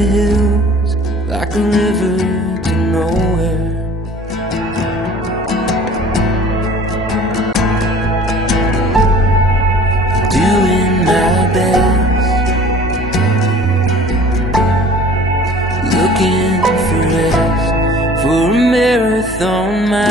the hills like a river to nowhere. Doing my best, looking for rest, for a marathon. My